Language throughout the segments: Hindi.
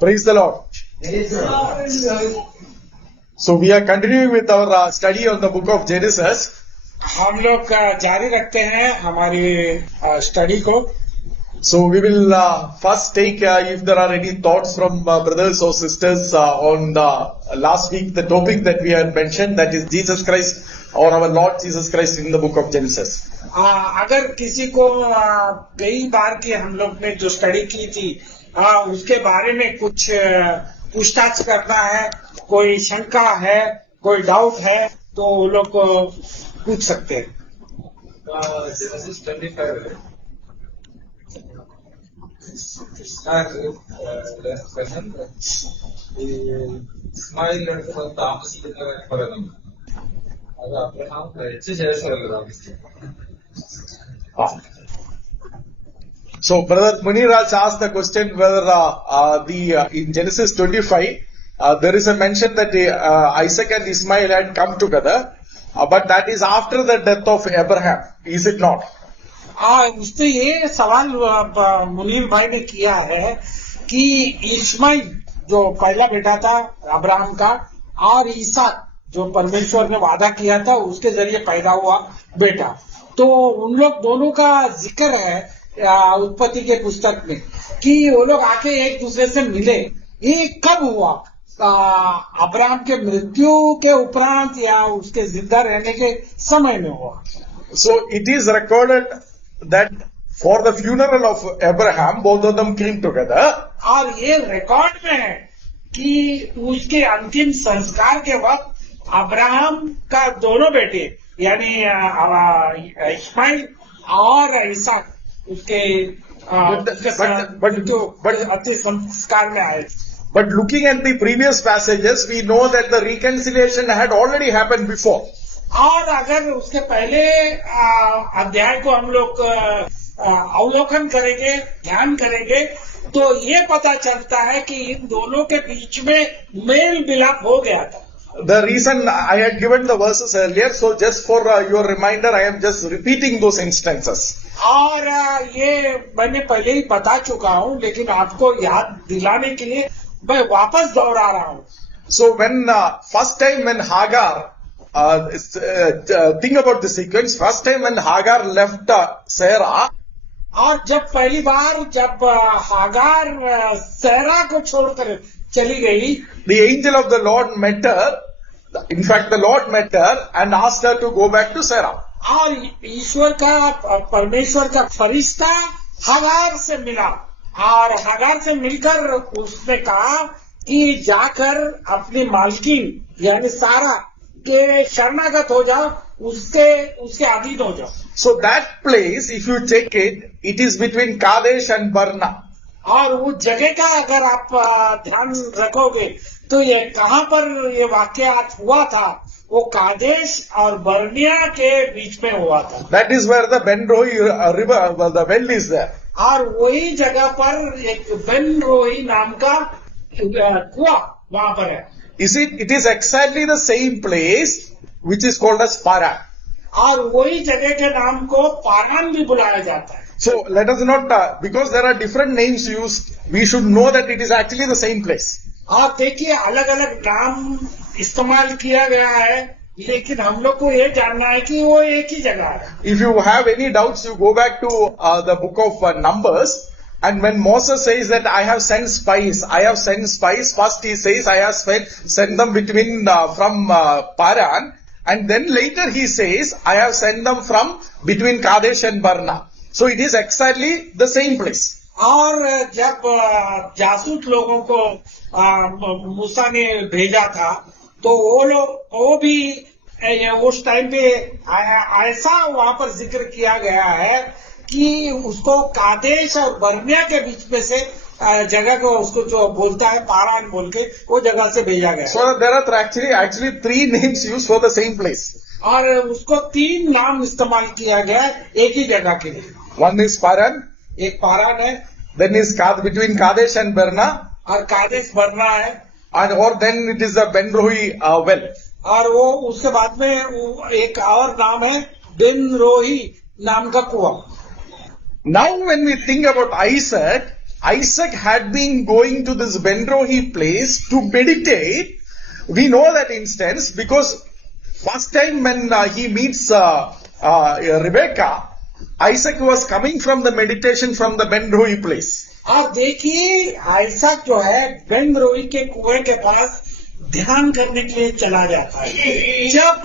Praise the Lord. So we are continuing with our study on the book of Genesis. हम लोग जारी रखते हैं हमारी स्टडी को. So we will first take if there are any thoughts from brothers or sisters on the last week the topic that we had mentioned, that is Jesus Christ or our Lord Jesus Christ in the book of Genesis. अगर किसी को कई बार की हम लोग ने जो स्टडी की थी उसके बारे में कुछ पूछताछ करना है, कोई शंका है, कोई डाउट है, तो वो लोग पूछ सकते हैं. Genesis 25 question. ഇസ്മായിൽ താമസിക്കുന്ന പഠനം അത് അബ്രഹാം മരിച്ച ശേഷമല്ല താമസിക്കുന്നത്. So brother Muniraj asked the question whether in Genesis 25 there is a mention that Isaac and Ismail had come together, but that is after the death of Abraham, is it not? उससे ये सवाल मुनीर भाई ने किया है कि इस्माइल जो पहला बेटा था अब्राहम का और ईसाक जो परमेश्वर ने वादा किया था उसके जरिए पैदा हुआ बेटा, तो उन लोग दोनों का जिक्र है उत्पत्ति के पुस्तक में कि वो लोग आके एक दूसरे से मिले. ये कब हुआ? अब्राहम के मृत्यु के उपरांत या उसके जिंदा रहने के समय में हुआ. So it is recorded that for the funeral of Abraham both of them came together. और ये रिकॉर्ड में है कि उसके अंतिम संस्कार के वक्त अब्राहम का दोनों बेटे यानी इस्माइल और ईसाक उसके अंतिम संस्कार में आए. But looking at the previous passages, we know that the reconciliation had already happened before. और अगर उसके पहले अध्याय को हम लोग अवलोकन करेंगे, ध्यान करेंगे, तो ये पता चलता है कि इन दोनों के बीच में मेल मिलाप हो गया था. The reason I had given the verses earlier, so just for your reminder, I am just repeating those instances. और ये मैंने पहले ही बता चुका हूँ, लेकिन आपको याद दिलाने के लिए मैं वापस दोहरा रहा हूँ. So when first time when Hagar, think about the sequence. First time when Hagar left Sarah, और जब पहली बार जब हागार सेरा को छोड़कर चली गई, the angel of the Lord met her. In fact, the Lord met her and asked her to go back to Sarah. और ईश्वर का परमेश्वर का फरिश्ता हागार से मिला और हागार से मिलकर उसने कहा कि जाकर अपनी मालकिन यानी सारा के शरणागत हो जाओ, उसके अधीन हो जाओ. So that place, if you check it, it is between Kadesh and Barna. और उस जगह का अगर आप ध्यान रखोगे तो ये कहाँ पर ये वाकयात हुआ था, वो कादेश और बर्निया के बीच में हुआ था. That is where the Ben Rohi river, the well is there. और वही जगह पर एक बेन रोही नाम का कुआं वहाँ पर है. It is exactly the same place which is called as Paran. और वही जगह के नाम को पारान भी बुलाया जाता है. So let us not, because there are different names used, we should know that it is actually the same place. आप देखिए अलग अलग नाम इस्तेमाल किया गया है, लेकिन हम लोग को ये जानना है कि वो एक ही जगह है. If you have any doubts, you go back to the book of Numbers, and when Moses says that I have sent spies, first he says I have sent them from Paran, and then later he says I have sent them from between Kadesh and Barna. So it is exactly the same place. और जब जासूस लोगों को मूसा ने भेजा था तो वो भी उस टाइम पे ऐसा वहाँ पर जिक्र किया गया है कि उसको कादेश और बर्निया के बीच में से जगह को उसको जो बोलता है पारान बोल के वो जगह से भेजा गया. So there are actually three names used for the same place. और उसको 3 नाम इस्तेमाल किया गया एक ही जगह के लिए. One is Paran. एक पारान है. Then is between Kadesh and Barna. और कादेश बरना है. Or then it is the Ben Rohi well. और वो उसके बाद में एक और नाम है बेन रोही नाम का कुआं. Now when we think about Isaac, Isaac had been going to this Ben-Rohi place to meditate. We know that instance because first time when he meets Rebecca, Isaac was coming from the meditation from the Ben-Rohi place. और देखिए आइसक जो है बेन रोई के कुएं के पास ध्यान करने के लिए चला जाता है। जब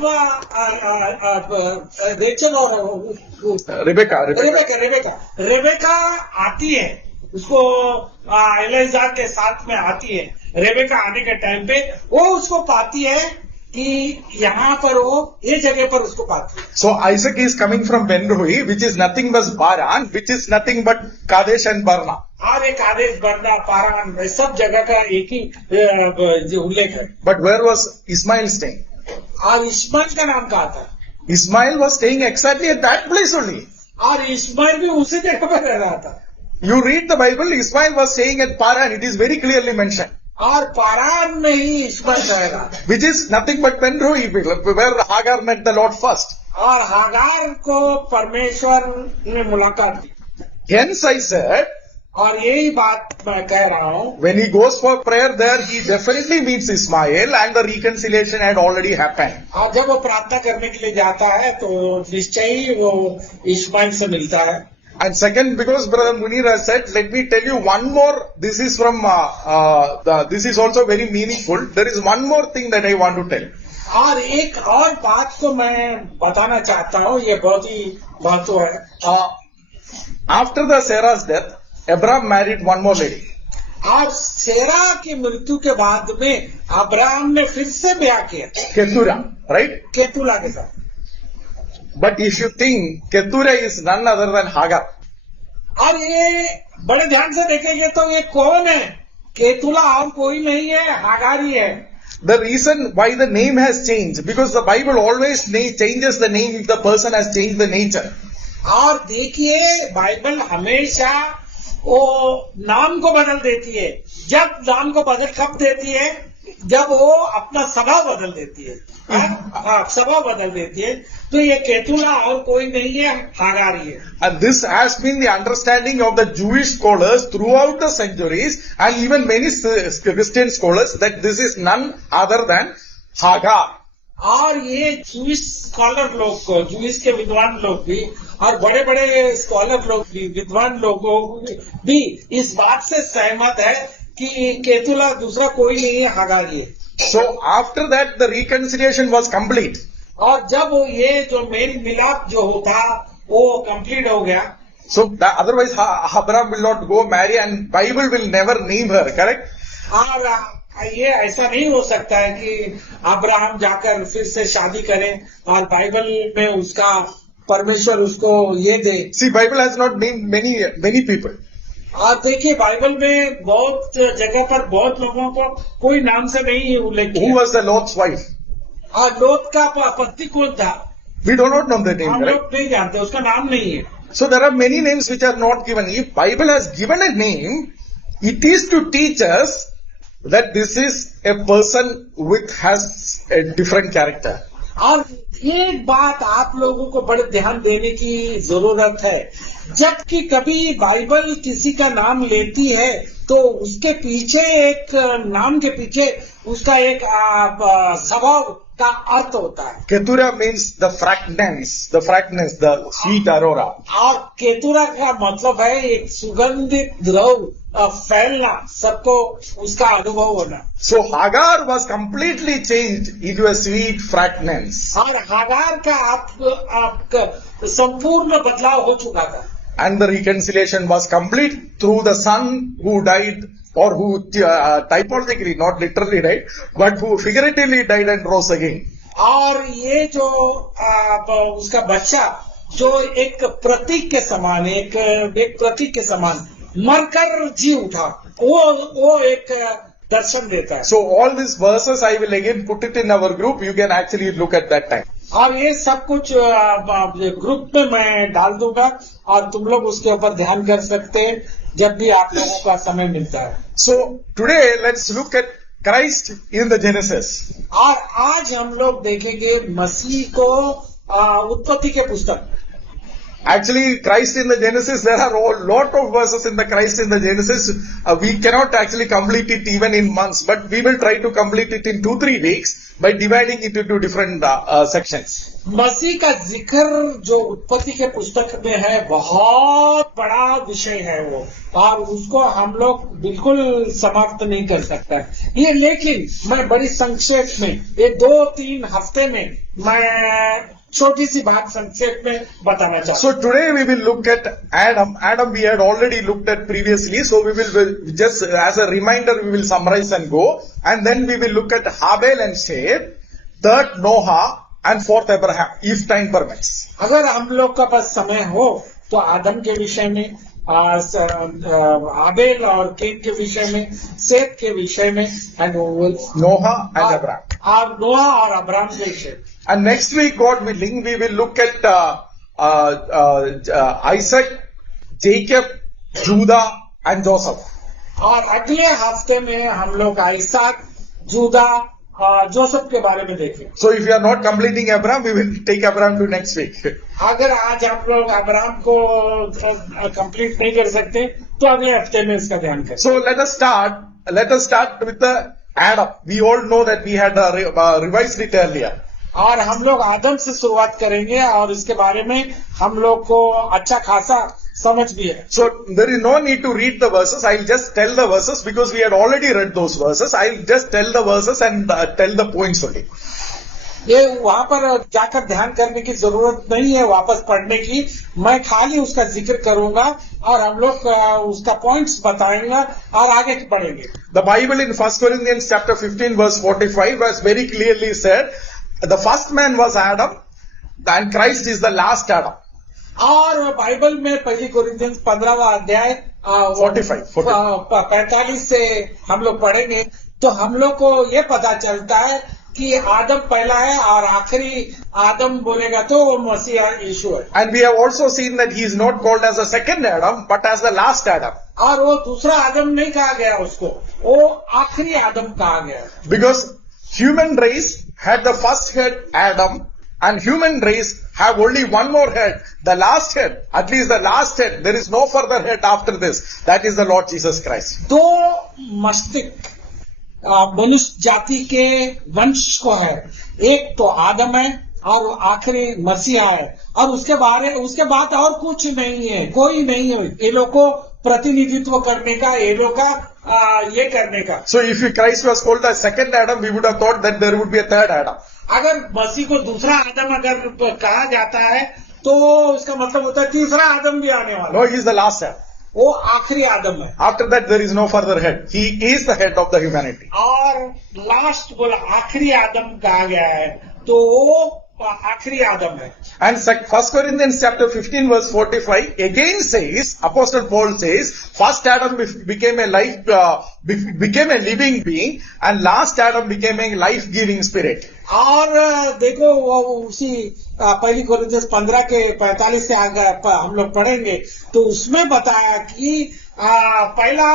रेचल और रेबेका आती है, उसको एलिजा के साथ में आती है। रेबेका आने के टाइम पे वो उसको पाती है कि यहाँ पर वो ये जगह पर उसको पाती है। So Isaac is coming from Ben-Rohi, which is nothing but Paran, which is nothing but Kadesh and Barna. और एक कादेश, बरना, पारान सब जगह का एक ही उल्लेख है। But where was Ismail staying? और इस्माइल का नाम कहा था? Ismail was staying exactly at that place only. और इस्माइल भी उसी जगह पर रह रहा था। You read the Bible, Ismail was staying at Paran. It is very clearly mentioned. और पारान में ही इस्माइल रहेगा। Which is nothing but Ben-Rohi, where Hagar met the Lord first. और हागार को परमेश्वर ने मुलाकात दी। Hence I said, और यही बात मैं कह रहा हूँ, when he goes for prayer there, he definitely meets Ismail and the reconciliation had already happened. और जब वो प्रार्थना करने के लिए जाता है तो निश्चय ही वो इस्माइल से मिलता है। And second, because Brother Munir has said, let me tell you one more. This is from, this is also very meaningful. There is one more thing that I want to tell. और एक और बात को मैं बताना चाहता हूँ, ये बहुत ही महत्व है। After the Sarah's death, Abraham married one more lady. और सेरा की मृत्यु के बाद में अब्राहम ने फिर से ब्याह किया, Keturah, right? केतुला के साथ। But if you think Keturah is none other than Hagar. और ये बड़े ध्यान से देखेंगे तो ये कौन है? केतुला और कोई नहीं है, हागार ही है। The reason why the name has changed, because the Bible always changes the name if the person has changed the nature. और देखिए बाइबल हमेशा वो नाम को बदल देती है। जब नाम को बदल कब देती है? जब वो अपना स्वभाव बदल देती है। हाँ, स्वभाव बदल देती है। तो ये केतुला और कोई नहीं है, हागार ही है। And this has been the understanding of the Jewish scholars throughout the centuries and even many Christian scholars that this is none other than Hagar. और ये जूइश स्कॉलर लोग को, जूइश के विद्वान लोग भी और बड़े बड़े स्कॉलर लोग भी, विद्वान लोगों भी इस बात से सहमत है कि केतुला दूसरा कोई नहीं है, हागार ही है। So after that the reconciliation was complete. और जब ये जो मेल मिलाप जो होता वो कंप्लीट हो गया, So that otherwise Abraham will not go marry and Bible will never name her, correct? और ये ऐसा नहीं हो सकता है कि अब्राहम जाकर फिर से शादी करे और बाइबल में उसका परमेश्वर उसको ये दे। See, Bible has not named many people. और देखिए बाइबल में बहुत जगह पर बहुत लोगों को कोई नाम से नहीं उल्लेख Who किया। was the Lord's wife? और लोत का पति कौन था? We do not know the name, हम correct? लोग नहीं जानते, उसका नाम नहीं है। So there are many names which are not given. If Bible has given a name, it is to teach us that this is a person which has a different character. और एक बात आप लोगों को बड़े ध्यान देने की जरूरत है, जबकि कभी बाइबल किसी का नाम लेती है तो उसके पीछे एक नाम के पीछे उसका एक स्वभाव का अर्थ होता है। Keturah means the fragrance, the sweet aurora. और केतुरा का मतलब है एक सुगंधित द्रव फैलना, सबको उसका अनुभव होना। So Hagar was completely changed into a sweet fragrance. और हागार का आप संपूर्ण बदलाव हो चुका था। And the reconciliation was complete through the son who died, or who typologically, not literally died, but who figuratively died and rose again. और ये जो उसका बच्चा जो एक प्रतीक के समान, एक प्रतीक के समान मरकर जी उठा, वो एक दर्शन देता है। So all these verses I will again put it in our group. You can actually look at that time. और ये सब कुछ ग्रुप में मैं डाल दूंगा और तुम लोग उसके ऊपर ध्यान कर सकते हैं जब भी आप लोगों का समय मिलता है। So today let's look at Christ in the Genesis. और आज हम लोग देखेंगे मसीह को उत्पत्ति के पुस्तक। Actually, Christ in the Genesis, there are a lot of verses in the Christ in the Genesis. We cannot actually complete it even in months, but we will try to complete it in 2-3 weeks by dividing it into different sections. मसीह का जिक्र जो उत्पत्ति के पुस्तक में है बहुत बड़ा विषय है वो, और उसको हम लोग बिल्कुल समाप्त नहीं कर सकता ये, लेकिन मैं बड़ी संक्षेप में ये 2-3 हफ्ते में मैं छोटी सी बात संक्षेप में बताना चाहता हूँ. So today we will look at Adam. Adam we had already looked at previously, so we will just as a reminder we will summarize and go, and then we will look at Habel and Seth, third Noah, and fourth Abraham, if time permits. अगर हम लोग का पास समय हो तो आदम के विषय में, आबेल और केन के विषय में, सेत के विषय में, एंड Noah and Abraham. नोआ और अब्राम के विषय. And next week, God willing, we will look at Isaac, Jacob, Judah, and Joseph. और अगले हफ्ते में हम लोग आइसाक, जूदा और जोसेफ के बारे में देखें. So if you are not completing Abraham, we will take Abraham to next week. अगर आज आप लोग अब्राम को कंप्लीट नहीं कर सकते तो अगले हफ्ते में इसका ध्यान करें. So let us start with the Adam. We all know that we had revised it earlier. और हम लोग आदम से शुरुआत करेंगे और इसके बारे में हम लोग को अच्छा खासा समझ भी है. So there is no need to read the verses. I'll just tell the verses because we had already read those verses. I'll just tell the verses and tell the points only. ये वहाँ पर जाकर ध्यान करने की जरूरत नहीं है वापस पढ़ने की, मैं खाली उसका जिक्र करूंगा और हम लोग उसका पॉइंट्स बताएंगे और आगे बढ़ेंगे. The Bible in 1 Corinthians chapter 15 verse 45 has very clearly said, the first man was Adam and Christ is the last Adam. और बाइबल में पहली कोरिन्थियंस 15वां अध्याय 45 से हम लोग पढ़ेंगे तो हम लोग को ये पता चलता है कि आदम पहला है और आखिरी आदम बोलेगा तो वो मसीह यीशु है. And we have also seen that he is not called as the second Adam but as the last Adam. और वो दूसरा आदम नहीं कहा गया उसको, वो आखिरी आदम कहा गया. Because human race had the first head Adam and human race have only one more head, the last head, at least the last head. There is no further head after this. That is the Lord Jesus Christ. दो मस्तिष्क मनुष्य जाति के वंश को है, एक तो आदम है और आखिरी मसीहा है, और उसके बाद और कुछ नहीं है, कोई नहीं है ये लोग को प्रतिनिधित्व करने का, ये लोग का ये करने का. So if Christ was called the second Adam, we would have thought that there would be a third Adam. अगर मसीह को दूसरा आदम अगर कहा जाता है तो उसका मतलब होता है तीसरा आदम भी आने वाला. No, he is the last Adam. वो आखिरी आदम है. After that there is no further head. He is the head of the humanity. और लास्ट बोला आखिरी आदम कहा गया है तो वो आखिरी आदम है. And 1 Corinthians chapter 15 verse 45 again says, Apostle Paul says, first Adam became a living being and last Adam became a life-giving spirit. और देखो वो उसी पहली कोरिन्थियंस 15 के 45 से आगे हम लोग पढ़ेंगे तो उसमें बताया कि पहला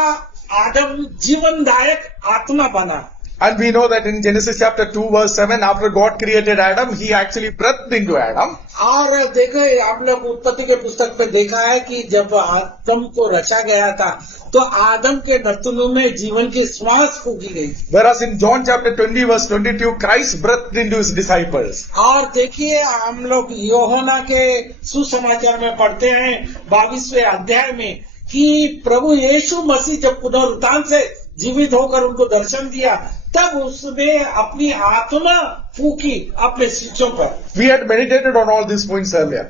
आदम जीवनदायक आत्मा बना. And we know that in Genesis chapter 2 verse 7, after God created Adam, he actually breathed into Adam. और देखो आप लोग उत्पत्ति के पुस्तक में देखा है कि जब आदम को रचा गया था तो आदम के नथुनों में जीवन की श्वास फूकी गई. Whereas in John chapter 20 verse 22, Christ breathed into his disciples. और देखिए हम लोग यूहन्ना के सुसमाचार में पढ़ते हैं 22वें अध्याय में कि प्रभु यीशु मसीह जब पुनरुत्थान से जीवित होकर उनको दर्शन दिया तब उसने अपनी आत्मा फूकी अपने शिष्यों पर. We had meditated on all these points earlier.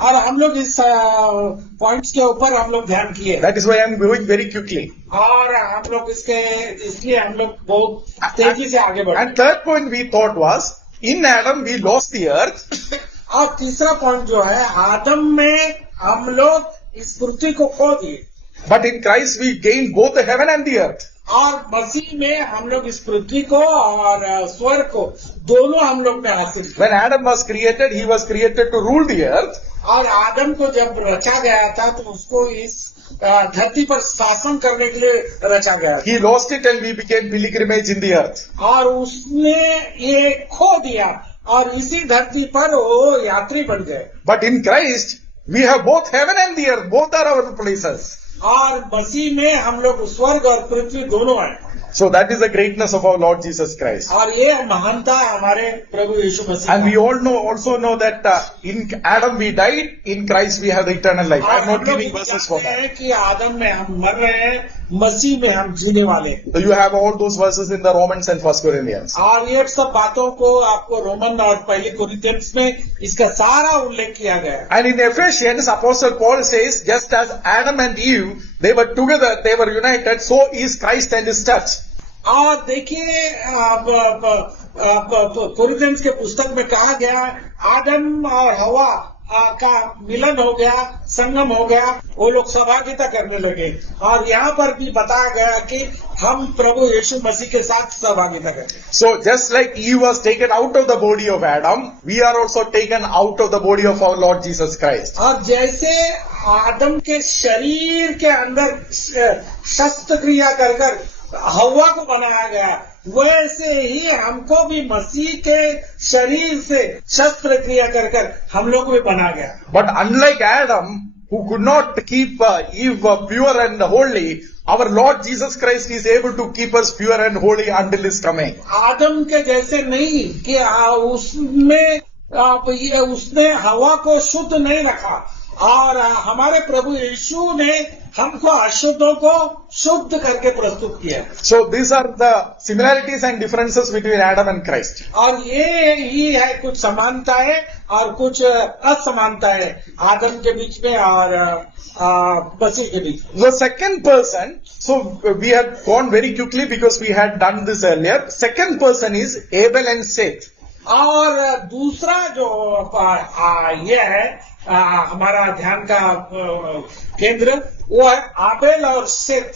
और हम लोग इस पॉइंट्स के ऊपर हम लोग ध्यान किए. That is why I am going very quickly. और हम लोग इसलिए हम लोग बहुत तेजी से आगे बढ़े. And third point we thought was, in Adam we lost the earth. और तीसरा पॉइंट जो है आदम में हम लोग इस पृथ्वी को खो दिए. But in Christ we gained both the heaven and the earth. और मसीह में हम लोग इस पृथ्वी को और स्वर्ग को दोनों हम लोग ने हासिल किया. When Adam was created, he was created to rule the earth. और आदम को जब रचा गया था तो उसको इस धरती पर शासन करने के लिए रचा गया. He lost it and we became pilgrimage in the earth. और उसने ये खो दिया और इसी धरती पर वो यात्री बन गए. But in Christ, We have both heaven and the earth. Both are our places. और मसीह में हम लोग स्वर्ग और पृथ्वी दोनों हैं। So that is the greatness of our Lord Jesus Christ. और ये महानता है हमारे प्रभु यीशु मसीह And का। we all also know that in Adam we died, in Christ we have the eternal life. I और am हम not लोग giving verses for जानते that. हैं कि आदम में हम मर रहे हैं, मसीह में हम जीने वाले हैं। So you have all those verses in the Romans and First Corinthians. और ये सब बातों को आपको रोमन और पहले कोरिन्थियंस में इसका सारा उल्लेख किया गया है। And in Ephesians, Apostle Paul says, just as Adam and Eve, they were together, they were united, so is Christ and his church. और देखिए कोरिन्थियंस के पुस्तक में कहा गया आदम और हवा का मिलन हो गया, संगम हो गया, वो लोग सहभागिता करने लगे। और यहाँ पर भी बताया गया कि हम प्रभु यीशु मसीह के साथ सहभागिता करें। So just like Eve was taken out of the body of Adam, we are also taken out of the body of our Lord Jesus Christ. और जैसे आदम के शरीर के अंदर शस्त्र क्रिया कर हवा को बनाया गया, वैसे ही हमको भी मसीह के शरीर से शस्त्र क्रिया कर हम लोग भी बना गया। But unlike Adam, who could not keep Eve pure and holy, our Lord Jesus Christ is able to keep us pure and holy until his coming. आदम के जैसे नहीं कि उसने हवा को शुद्ध नहीं रखा, और हमारे प्रभु यीशु ने हमको अशुद्धों को शुद्ध करके प्रस्तुत किया। So these are the similarities and differences between Adam and Christ. और ये ही है कुछ समानताएं और कुछ असमानताएं आदम के बीच में और मसीह के बीच में। The second person, so we have gone very quickly because we had done this earlier. Second person is Abel and Seth. और दूसरा जो ये है हमारा ध्यान का केंद्र, वो है आबेल और सेत।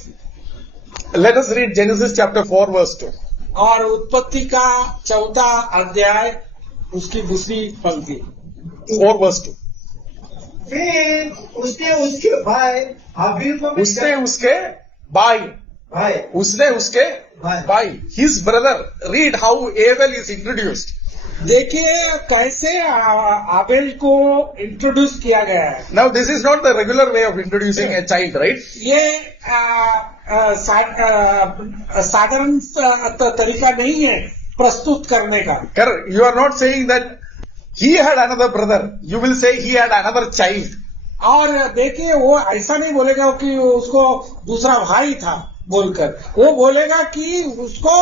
Let us read Genesis chapter 4 verse 2. और उत्पत्ति का 4 अध्याय उसकी दूसरी पंक्ति। 4 verse 2. फिर उसने उसके भाई हाबिल को भी उसने उसके भाई, भाई उसने उसके भाई। भाई, his brother. Read how Abel is introduced. देखिए कैसे आबेल को इंट्रोड्यूस किया गया है। Now this is not the regular way of introducing a child, right? ये साधारण तरीका नहीं है प्रस्तुत करने का। Correct. You are not saying that he had another brother. You will say he had another child. और देखिए वो ऐसा नहीं बोलेगा कि उसको दूसरा भाई था बोलकर, वो बोलेगा कि उसको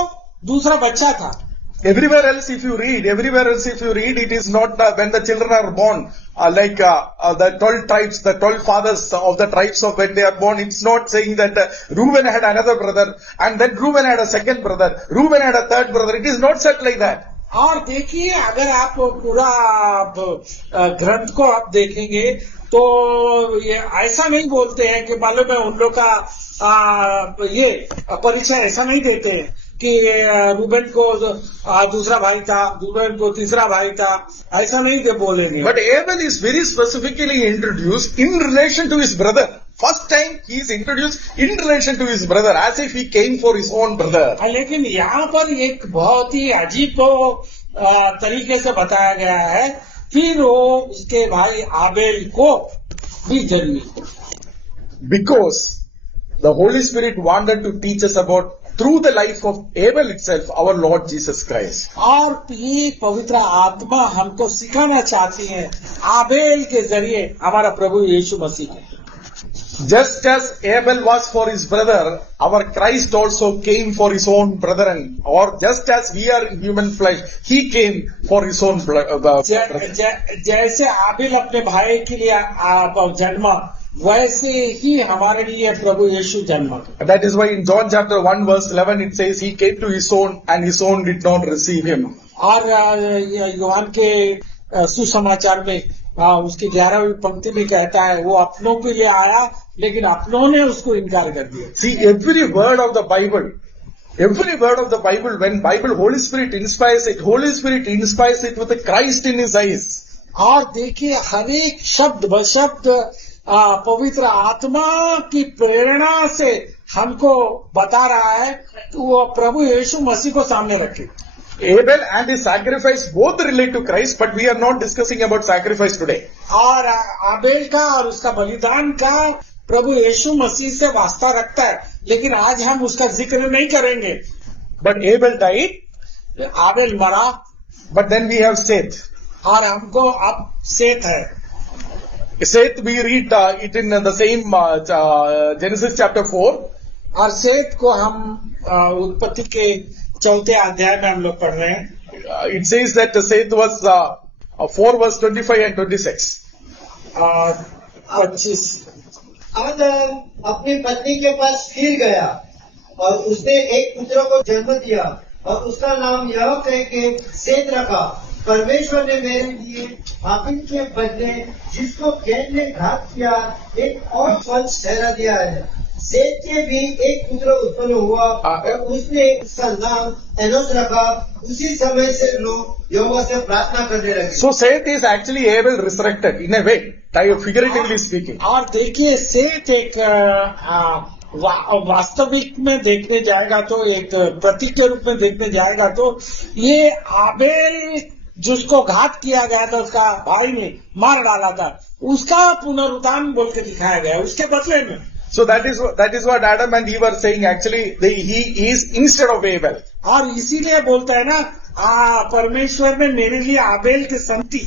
दूसरा बच्चा था। Everywhere else if you read, it is not when the children are born, the 12 tribes, the 12 fathers of the tribes of when they are born, it's not saying that Reuben had another brother, and then Reuben had a second brother, Reuben had a third brother. It is not said like that. और देखिए अगर आप पूरा ग्रंथ को आप देखेंगे तो ये ऐसा नहीं बोलते हैं कि मालूम है उन लोग का ये परिचय ऐसा नहीं देते हैं कि रूबेन को दूसरा भाई था, रूबेन को तीसरा भाई था, ऐसा नहीं बोलेंगे। But Abel is very specifically introduced in relation to his brother. First time he is introduced in relation to his brother, as if he came for his own brother. लेकिन यहाँ पर एक बहुत ही अजीब तरीके से बताया गया है, फिर वो उसके भाई आबेल को भी जन्मी। Because the Holy Spirit wanted to teach us about, through the life of Abel itself, our Lord Jesus Christ. और ये पवित्र आत्मा हमको सिखाना चाहती है आबेल के जरिए हमारा प्रभु यीशु मसीह। Just as Abel was for his brother, our Christ also came for his own brethren. Or just as we are in human flesh, he came for his own brother. जैसे आबेल अपने भाई के लिए जन्मा, वैसे ही हमारे लिए प्रभु यीशु जन्मा। That is why in John chapter 1 verse 11 it says, he came to his own and his own did not receive him. और यूहन्ना के सुसमाचार में उसकी 11वीं पंक्ति में कहता है, वो अपनों के लिए आया लेकिन अपनों ने उसको इनकार कर दिया। See, every word of the Bible, when Bible Holy Spirit inspires it with a Christ in his eyes. और देखिए हर एक शब्द बशब्द पवित्र आत्मा की प्रेरणा से हमको बता रहा है कि वो प्रभु यीशु मसीह को सामने रखे। Abel and his sacrifice both relate to Christ, but we are not discussing about sacrifice today. और आबेल का और उसका बलिदान का प्रभु यीशु मसीह से वास्ता रखता है, लेकिन आज हम उसका जिक्र नहीं करेंगे। But Abel died, आबेल मरा but then we have Seth. और हमको अब सेत है। Seth, we read it in the same Genesis chapter 4. और सेत को हम उत्पत्ति के 4 अध्याय में हम लोग पढ़ रहे हैं। It says that Seth was 4 verse 25 and 26. 25 आदम अपनी पत्नी के पास फिर गया और उसने एक पुत्र को जन्म दिया और उसका नाम यह कह के सेत रखा। परमेश्वर ने मेरे लिए हाबिल के बदले जिसको कैन ने घात किया एक और वंश ठहरा दिया है। सेत के भी एक पुत्र उत्पन्न हुआ और उसने उसका नाम एनोस रखा। उसी समय से लोग यहोवा से प्रार्थना करने लगे। So Seth is actually Abel resurrected in a way, figuratively speaking. और देखिए सेत एक वास्तविक में देखने जाएगा तो, एक प्रतीक के रूप में देखने जाएगा तो, ये आबेल जिसको घात किया गया था, उसका भाई ने मार डाला था, उसका पुनरुत्थान बोल के दिखाया गया उसके बदले में। So that is what Adam and Eve are saying. Actually, he is instead of Abel. और इसीलिए बोलता है ना, परमेश्वर ने मेरे लिए आबेल के संति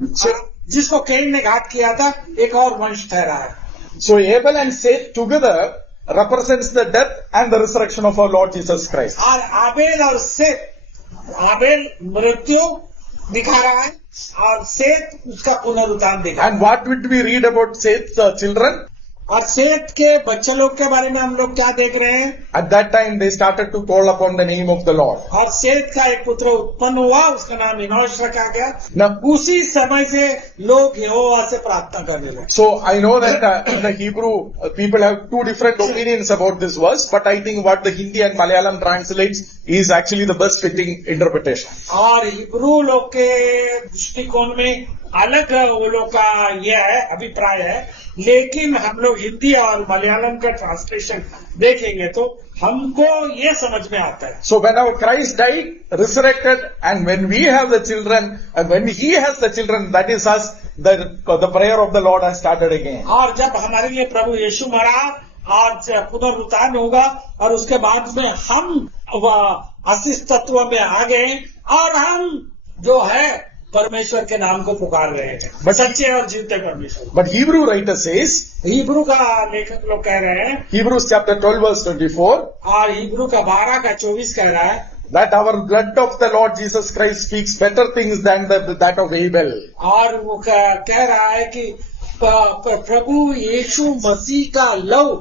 जिसको कैन ने घात किया था एक और वंश ठहरा है। So Abel and Seth together represents the death and the resurrection of our Lord Jesus Christ. और आबेल और सेत, आबेल मृत्यु दिखा रहा है और सेत उसका पुनरुत्थान दिखा रहा है। And what would we read about Seth's children? और सेत के बच्चे लोग के बारे में हम लोग क्या देख रहे हैं? At that time they started to call upon the name of the Lord. और सेत का एक पुत्र उत्पन्न हुआ, उसका नाम इनोश रखा गया। Now, उसी समय से लोग यहोवा से प्रार्थना करने लगे। so I know that in the Hebrew people have two different opinions about this verse, but I think what the Hindi and Malayalam translates is actually the best fitting interpretation. और हिब्रू लोग के दृष्टिकोण में अलग वो लोग का यह है, अभिप्राय है, लेकिन हम लोग हिंदी और मलयालम का ट्रांसलेशन देखेंगे तो हमको ये समझ में आता है। So when our Christ died, resurrected, and when we have the children, and when He has the children, that is us, the prayer of the Lord has started again. और जब हमारे लिए प्रभु यीशु मरा और पुनरुत्थान होगा और उसके बाद में हम आशीष तत्व में आ गए और हम जो है परमेश्वर के नाम को पुकार रहे हैं, सच्चे और जीवते परमेश्वर। But Hebrew writer says, Hebrew का लेखक लोग कह रहे हैं, Hebrews chapter 12 verse 24, और हिब्रू का 12 का 24 कह रहा है, that our blood of the Lord Jesus Christ speaks better things than that of Abel. और वो कह रहा है कि प्रभु यीशु मसीह का लहू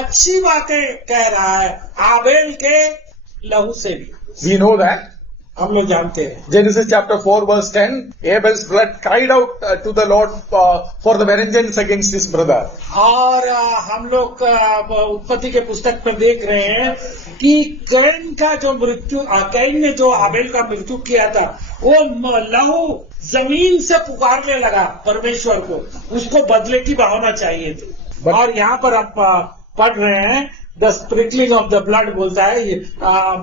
अच्छी बातें कह रहा है आबेल के लहू से भी। We know that. हम लोग जानते हैं। Genesis chapter 4 verse 10, Abel's blood cried out to the Lord for the vengeance against his brother. और हम लोग उत्पत्ति के पुस्तक में देख रहे हैं कि कैन का जो मृत्यु, कैन ने जो आबेल का मृत्यु किया था, वो लहू जमीन से पुकारने लगा परमेश्वर को, उसको बदले की भावना चाहिए थी। और यहाँ पर आप पढ़ रहे हैं the sprinkling of the blood बोलता है,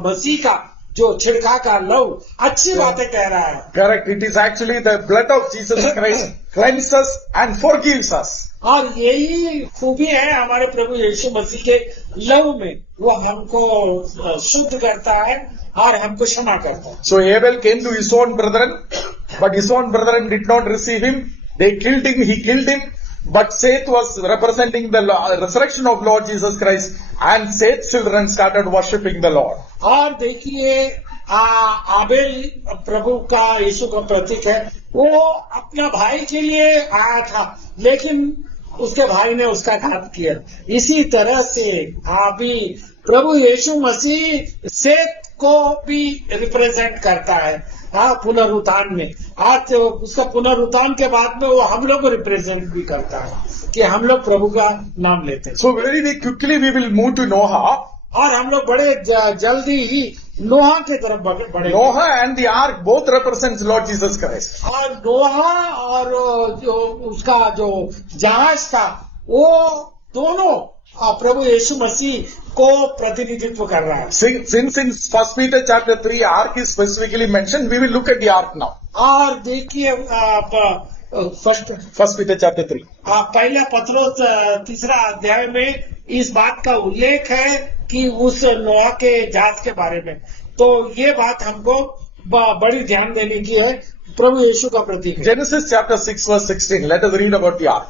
मसीह का जो छिड़का का लहू अच्छी बातें कह रहा है। Correct. It is actually the blood of Jesus Christ cleanses and forgives us. और यही खूबी है हमारे प्रभु यीशु मसीह के लहू में, वो हमको शुद्ध करता है और हमको क्षमा करता है। So Abel came to his own brethren, but his own brethren did not receive him. They killed him, he killed him. But Seth was representing the resurrection of Lord Jesus Christ, and Seth's children started worshipping the Lord. और देखिए आबेल प्रभु का यीशु का प्रतीक है, वो अपना भाई के लिए आया था लेकिन उसके भाई ने उसका घात किया। इसी तरह से अभी प्रभु यीशु मसीह सेत को भी रिप्रेजेंट करता है पुनरुत्थान में। आज उसका पुनरुत्थान के बाद में वो हम लोग को रिप्रेजेंट भी करता है कि हम लोग प्रभु का नाम लेते हैं। So very quickly we will move to Noah. और हम लोग बड़े जल्दी ही नोहा की तरफ बढ़े। Noah and the ark both represents Lord Jesus Christ. और नोहा और जो उसका जो जहाज था वो दोनों प्रभु यीशु मसीह को प्रतिनिधित्व कर रहा है। Since in 1 Peter chapter 3 ark is specifically mentioned, we will look at the ark now. और देखिए फर्स्ट 1 Peter chapter 3. पहला पत्रोस तीसरा अध्याय में इस बात का उल्लेख है कि उस नोआ के जहाज के बारे में, तो ये बात हमको बड़ी ध्यान देने की है। प्रभु यीशु का प्रतीक है। Genesis chapter 6 verse 16. Let us read about the ark.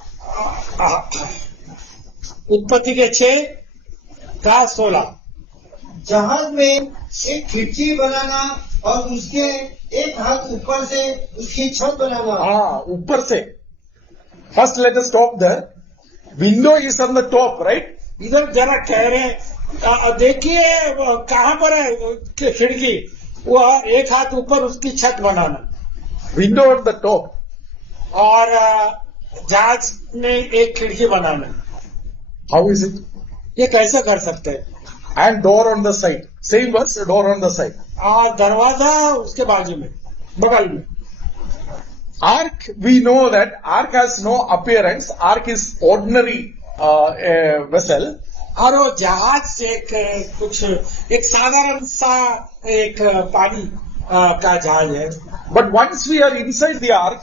उत्पत्ति के 6:16। जहाज में एक खिड़की बनाना और उसके एक हाथ ऊपर से उसकी छत बनाना। ऊपर से. First let us stop there. Window is on the top, right? इधर जरा ठहरे, देखिए कहाँ पर है खिड़की, वो एक हाथ ऊपर उसकी छत बनाना। Window on the top. और जहाज में एक खिड़की बनाना। How is it? ये कैसे कर सकते हैं? And door on the side. Same verse, door on the side. और दरवाजा उसके बाजू में, बगल में। Ark, we know that ark has no appearance. Ark is ordinary vessel. और वो जहाज एक साधारण सा एक पानी का जहाज है। But once we are inside the ark,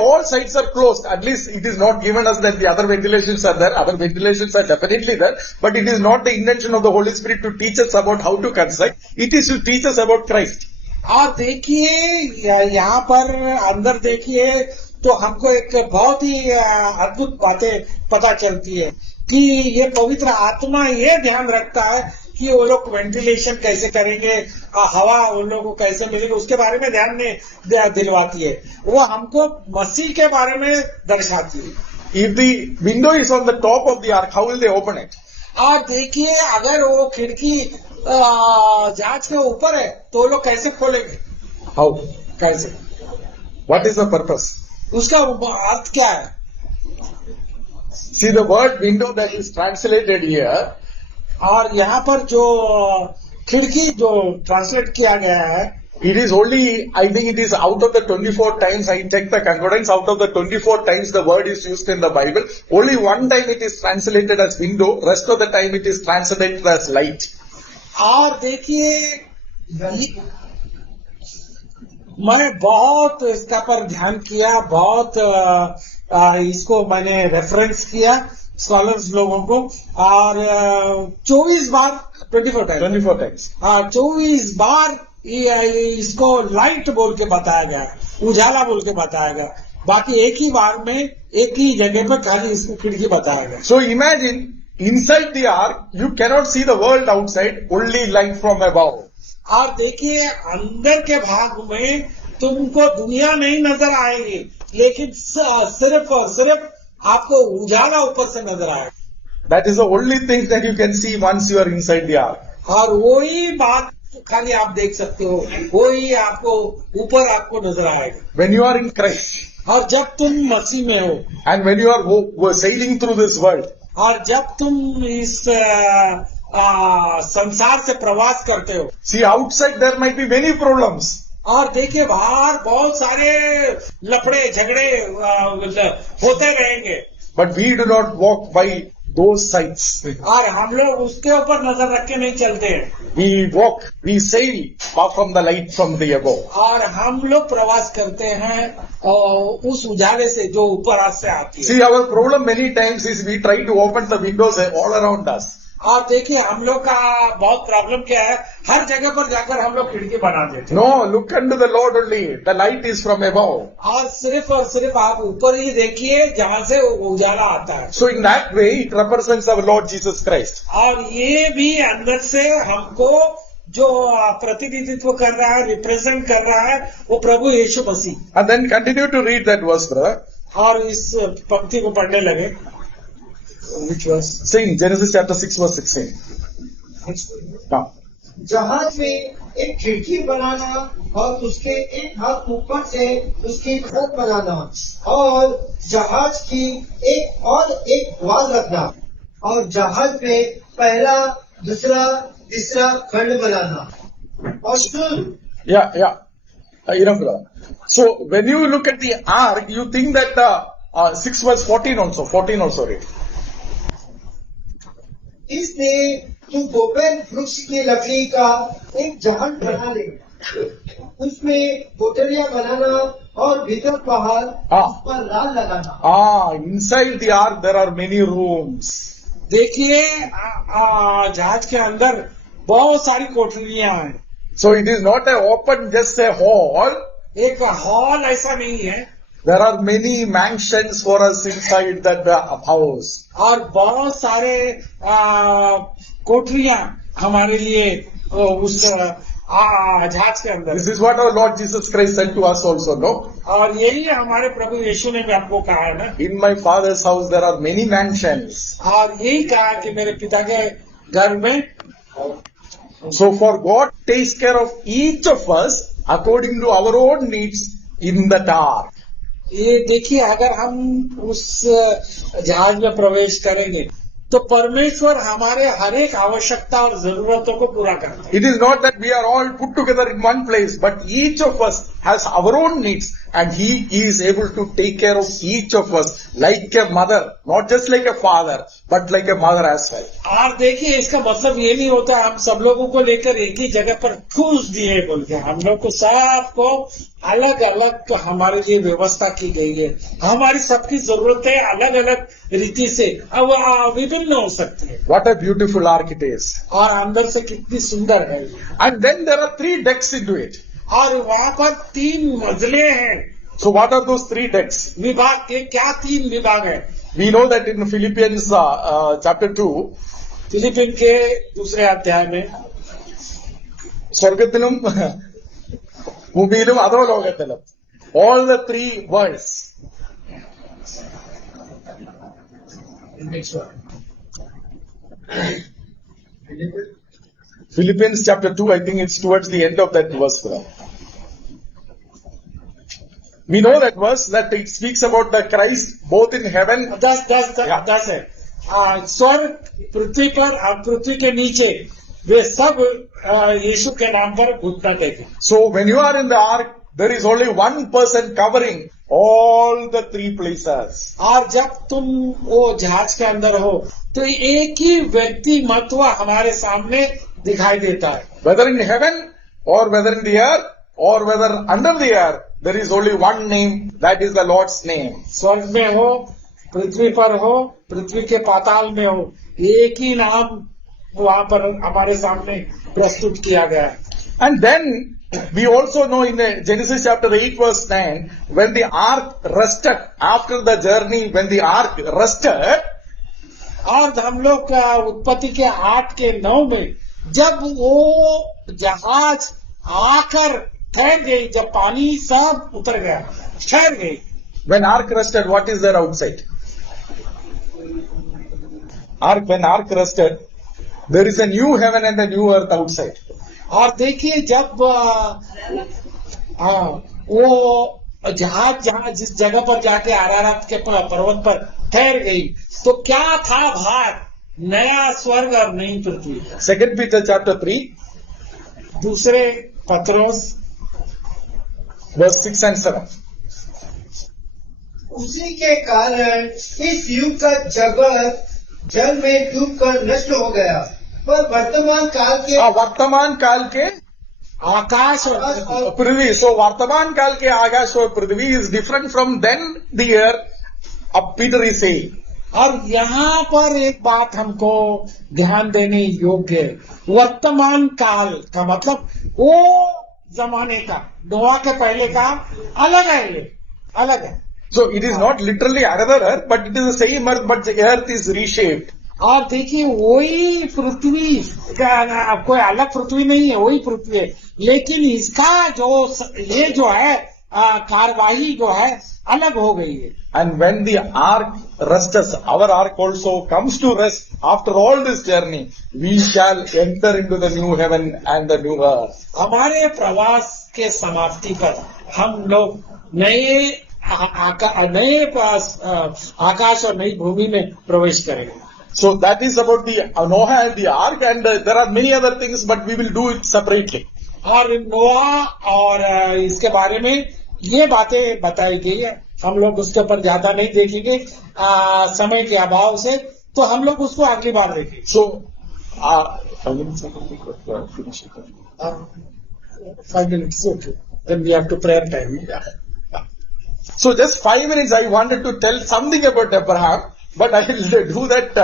all sides are closed. At least it is not given us that the other ventilations are there. Other ventilations are definitely there. But it is not the intention of the Holy Spirit to teach us about how to construct. It is to teach us about Christ. और देखिए यहाँ पर अंदर देखिए तो हमको एक बहुत ही अद्भुत बातें पता चलती है कि ये पवित्र आत्मा ये ध्यान रखता है कि वो लोग वेंटिलेशन कैसे करेंगे, हवा उन लोगों को कैसे मिलेगी, उसके बारे में ध्यान दिलवाती है। वो हमको मसीह के बारे में दर्शाती है। If the window is on the top of the ark, how will they open it? और देखिए अगर वो खिड़की जहाज के ऊपर है तो लोग कैसे खोलेंगे? How? कैसे? What is the purpose? उसका अर्थ क्या है? See, the word window that is translated here, और यहाँ पर जो खिड़की जो ट्रांसलेट किया गया है, it is only, I think it is out of the 24 times, I checked the concordance, out of the 24 times the word is used in the Bible, only one time it is translated as window, rest of the time it is translated as light. और देखिए मैंने बहुत इसका पर ध्यान किया, बहुत इसको मैंने रेफरेंस किया स्कॉलर्स लोगों को, और 24 बार 24 टाइम्स 24 बार इसको लाइट बोल के बताया गया, उजाला बोल के बताया गया, बाकी एक ही बार में एक ही जगह पर खाली इसको खिड़की बताया गया। So imagine inside the ark you cannot see the world outside, only light from above. और देखिए अंदर के भाग में तुमको दुनिया नहीं नजर आएगी, लेकिन सिर्फ और सिर्फ आपको उजाला ऊपर से नजर आएगा। That is the only thing that you can see once you are inside the ark. और वही बात खाली आप देख सकते हो, वही आपको ऊपर आपको नजर आएगा। When you are in Christ, और जब तुम मसीह में हो, and when you are sailing through this world, और जब तुम इस संसार से प्रवास करते हो, see outside there might be many problems. और देखिए बाहर बहुत सारे लफड़े झगड़े होते रहेंगे, but we do not walk by those sides. और हम लोग उसके ऊपर नजर रख के नहीं चलते हैं। We sail far from the light from the above. और हम लोग प्रवास करते हैं उस उजाले से जो ऊपर से आती है। See, our problem many times is we try to open the windows all around us. और देखिए हम लोग का बहुत प्रॉब्लम क्या है, हर जगह पर जाकर हम लोग खिड़की बना देते हैं। No, look unto the Lord only. The light is from above. और सिर्फ आप ऊपर ही देखिए जहाँ से उजाला आता है। So in that way, it represents our Lord Jesus Christ. और ये भी अंदर से हमको जो प्रतिनिधित्व कर रहा है, रिप्रेजेंट कर रहा है, वो प्रभु यीशु मसीह। And then continue to read that verse, brother. और इस पंक्ति को पढ़ने लगे। Which was? Same, Genesis chapter 6 verse 16. Now. जहाज में एक खिड़की बनाना और उसके एक हाथ ऊपर से उसकी छत बनाना और जहाज की एक वाल रखना और जहाज में पहला दूसरा तीसरा खंड बनाना और Yeah. Enough, brother. So when you look at the ark, you think that 6 verse 14 also read. इसने तू गोपेन वृक्ष की लकड़ी का एक जहाज बना ले, उसमें कोठरियां बनाना और भीतर पहाड़ उस पर लाल लगाना। Inside the ark there are many rooms. देखिए जहाज के अंदर बहुत सारी कोठरियां हैं। So it is not a open just a hall. एक हॉल ऐसा नहीं है, There are many mansions for us inside that house. और बहुत सारे कोठरियां हमारे लिए उस जहाज के अंदर। This is what our Lord Jesus Christ said to us also, no? और यही हमारे प्रभु यीशु ने भी आपको कहा है ना, In my Father's house there are many mansions. और यही कहा कि मेरे पिता के घर में। So for God takes care of each of us according to our own needs in the dark. ये देखिए, अगर हम उस जहाज में प्रवेश करेंगे तो परमेश्वर हमारे हर एक आवश्यकता और जरूरतों को पूरा करता है। It is not that we are all put together in one place, but each of us has our own needs and He is able to take care of each of us like a mother, not just like a father, but like a mother as well. और देखिए, इसका मतलब ये नहीं होता हम सब लोगों को लेकर एक ही जगह पर ठूस दिए बोल के। हम लोग को सबको अलग अलग हमारे लिए व्यवस्था की गई है। हमारी सबकी जरूरतें अलग अलग रीति से अब विभिन्न हो सकती है। What a beautiful ark it is. और अंदर से कितनी सुंदर है। And then there are 3 decks into it. और वहाँ पर 3 मजले हैं। So what are those 3 decks? विभाग के क्या 3 विभाग है? We know that in Philippians chapter 2, Philippine के 2 अध्याय में സ്വർഗത്തിലും ഭൂമിയിലും അധോലോകത്തിലും all the 3 worlds. Philippians chapter 2, I think it's towards the end of that verse. We know that verse that it speaks about the Christ both in heaven. 10 है। स्वर्ग पृथ्वी पर और पृथ्वी के नीचे वे सब यीशु के नाम पर घुटना टेके। So when you are in the ark, there is only one person covering all the 3 places. और जब तुम वो जहाज के अंदर हो तो एक ही व्यक्ति महत्व हमारे सामने दिखाई देता है। Whether in heaven or whether in the earth or whether under the earth, there is only one name, that is the Lord's name. स्वर्ग में हो, पृथ्वी पर हो, पृथ्वी के पाताल में हो, एक ही नाम वहाँ पर हमारे सामने प्रस्तुत किया गया है। And then we also know in Genesis chapter 8 verse 9, when the ark rested, after the journey, when the ark rested, और हम लोग उत्पत्ति के 8 के 9 में जब वो जहाज आकर ठहर गई, जब पानी सब उतर गया, ठहर गई। when ark rested, what is there outside? When ark rested, there is a new heaven and a new earth outside. और देखिए, जब वो जहाज जहाँ जिस जगह पर जाके अरारात के पर्वत पर ठहर गई तो क्या था बाहर? नया स्वर्ग और नई पृथ्वी। 2 Peter chapter 3 दूसरे पत्रोस verse 6 and 7. उसी के कारण इस युग का जगत जल में डूबकर नष्ट हो गया, पर वर्तमान काल के आकाश और पृथ्वी. So वर्तमान काल के आकाश और पृथ्वी is different from then the earth. अब Peter is saying. और यहाँ पर एक बात हमको ध्यान देने योग्य है। वर्तमान काल का मतलब वो जमाने का, नोआ के पहले का अलग है, ये अलग है। So it is not literally another earth, but it is the same earth, but the earth is reshaped. और देखिए, वही पृथ्वी का, कोई अलग पृथ्वी नहीं है, वही पृथ्वी है, लेकिन इसका ये जो है कार्यवाही जो है अलग हो गई है। And when the ark rests, our ark also comes to rest. After all this journey, we shall enter into the new heaven and the new earth. हमारे प्रवास के समाप्ति पर हम लोग नए आकाश और नई भूमि में प्रवेश करेंगे। So that is about the Noah and the ark, and there are many other things, but we will do it separately. और नोआ और इसके बारे में ये बातें बताई गई है, हम लोग उसके ऊपर ज्यादा नहीं देखेंगे समय के अभाव से। तो हम लोग उसको अगली बार देखेंगे। So, 5 minutes I can finish it. 5 minutes, okay. Then we have to prayer time. Yeah. So just 5 minutes I wanted to tell something about Abraham, but I will do that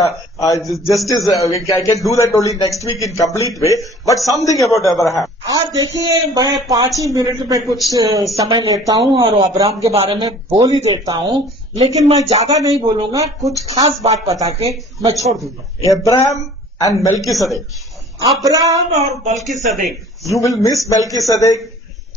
just as I can do that only next week in complete way, but something about Abraham. आज देखिए, मैं 5 ही मिनट में कुछ समय लेता हूँ और अब्राहम के बारे में बोल ही देता हूँ, लेकिन मैं ज्यादा नहीं बोलूंगा, कुछ खास बात बता के मैं छोड़ दूंगा। Abraham and Melchizedek. अब्राहम और Melchizedek. You will miss Melchizedek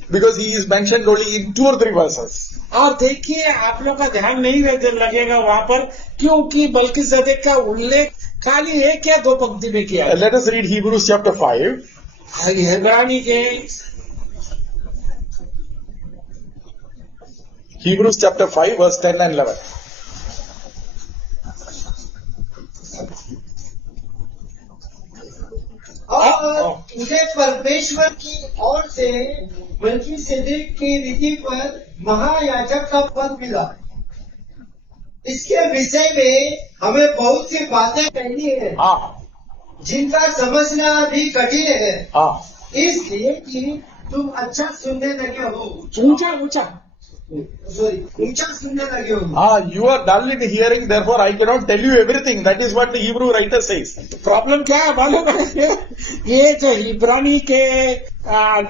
because he is mentioned only in 2 or 3 verses. और देखिए, आप लोग का ध्यान नहीं लगेगा वहाँ पर, क्योंकि मलकीसदेक का उल्लेख खाली 1 या 2 पंक्ति में किया है। Let us read Hebrews chapter 5. इब्रानी के Hebrews chapter 5 verse 10 and 11. और उसे परमेश्वर की ओर से मलकीसेदेक की रीति पर महायाजक का पद मिला। इसके विषय में हमें बहुत सी बातें कहनी है, जिनका समझना भी कठिन है, इसलिए कि तुम अच्छा सुनने लगे हो। ऊंचा सुनने लगे हो। You are dull in hearing, therefore I cannot tell you everything. That is what the Hebrew writer says. Problem क्या है मालूम है? ये जो इब्रानी के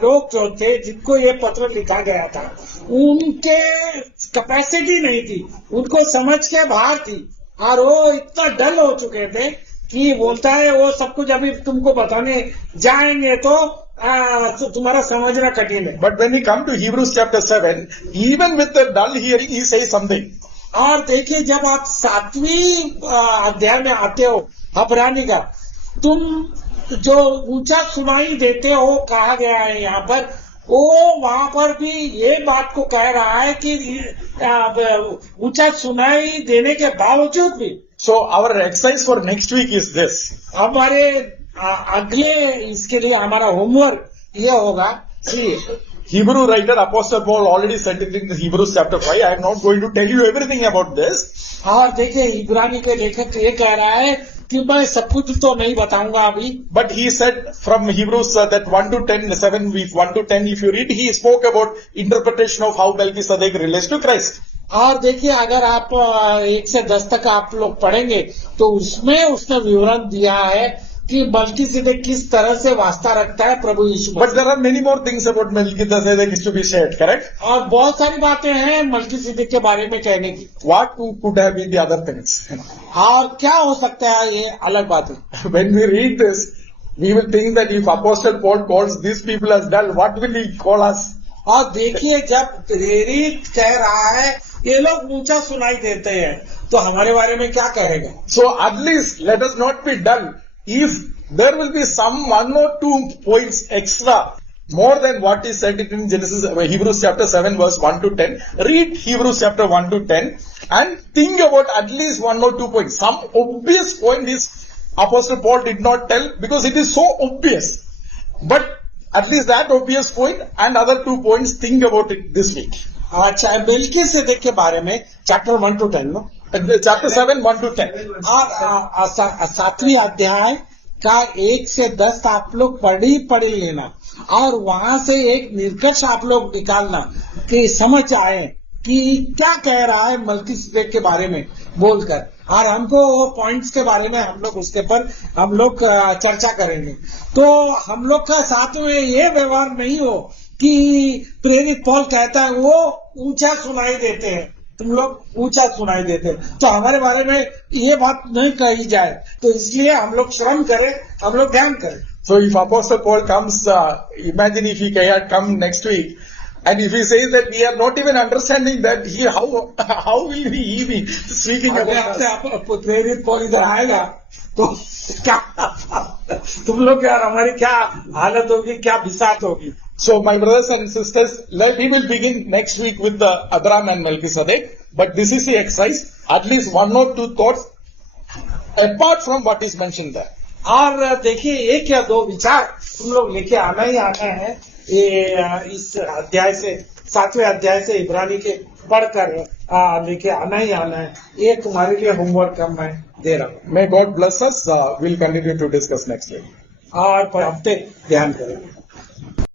लोग जो थे, जिनको ये पत्र लिखा गया था, उनके कैपेसिटी नहीं थी, उनको समझ के बाहर थी, और वो इतना डल हो चुके थे कि बोलता है वो सब कुछ अभी तुमको बताने जाएंगे तो तुम्हारा समझना कठिन है। But when we come to Hebrews chapter 7, even with the dull hearing, he says something. और देखिए, जब आप 7वीं अध्याय में आते हो अब्रानी का, तुम जो ऊंचा सुनाई देते हो कहा गया है यहाँ पर, वो वहाँ पर भी ये बात को कह रहा है कि ऊंचा सुनाई देने के बावजूद भी। So our exercise for next week is this. हमारे अगले इसके लिए हमारा होमवर्क ये होगा कि Hebrew writer Apostle Paul already said it in Hebrews chapter 5. I am not going to tell you everything about this. और देखिए, इब्रानी के लेखक ये कह रहा है कि मैं सब कुछ तो नहीं बताऊंगा अभी, But he said from Hebrews that 1 to 10, 7, 1 to 10, if you read, he spoke about interpretation of how Melchizedek relates to Christ. और देखिए, अगर आप 1 से 10 तक आप लोग पढ़ेंगे तो उसमें उसने विवरण दिया है कि मलकीसेदेक किस तरह से वास्ता रखता है प्रभु यीशु। But there are many more things about Melchizedek is to be shared, correct? और बहुत सारी बातें हैं मलकीसेदेक के बारे में कहने की। What could have been the other things? और क्या हो सकता है, ये अलग बात है। When we read this, we will think that if Apostle Paul calls these people as dull, what will he call us? और देखिए, जब प्रेरित कह रहा है ये लोग ऊंचा सुनाई देते हैं, तो हमारे बारे में क्या कहेगा? So at least let us not be dull. If there will be some 1 or 2 points extra more than what is said in Hebrews chapter 7 verse 1 to 10, read Hebrews chapter 1 to 10 and think about at least 1 or 2 points. Some obvious point is Apostle Paul did not tell because it is so obvious. But at least that obvious point and other 2 points, think about it this week. अच्छा, मेलकीसेदेक के बारे में chapter 1 to 10 no, chapter 7 1 to 10 और 7वीं अध्याय का 1 से 10 आप लोग पढ़ लेना, और वहां से एक निष्कर्ष आप लोग निकालना कि समझ आए कि क्या कह रहा है मलकीसेदेक के बारे में बोलकर, और हमको पॉइंट्स के बारे में हम लोग उसके पर हम लोग चर्चा करेंगे। तो हम लोग का साथ में ये व्यवहार नहीं हो कि प्रेरित पौल कहता है वो ऊंचा सुनाई देते हैं, तुम लोग ऊंचा सुनाई देते हैं, तो हमारे बारे में ये बात नहीं कही जाए। तो इसलिए हम लोग श्रम करें, हम लोग ध्यान करें। So if Apostle Paul comes, imagine if he can come next week, and if he says that we are not even understanding that, how will he be speaking about us? प्रेरित पौल इधर आएगा तो क्या तुम लोग यार हमारी क्या हालत होगी, क्या बिसात होगी। So my brothers and sisters, we will begin next week with the Abraham and Melchizedek, but this is the exercise, at least 1 or 2 thoughts apart from what is mentioned there. और देखिए, 1 या 2 विचार तुम लोग लेके आना ही आना है ये इस अध्याय से 7वें अध्याय से इब्रानी के पढ़कर लेके आना ही आना है। ये तुम्हारे लिए होमवर्क मैं दे रहा हूँ। May God bless us. We'll continue to discuss next week. और हफ्ते ध्यान करें।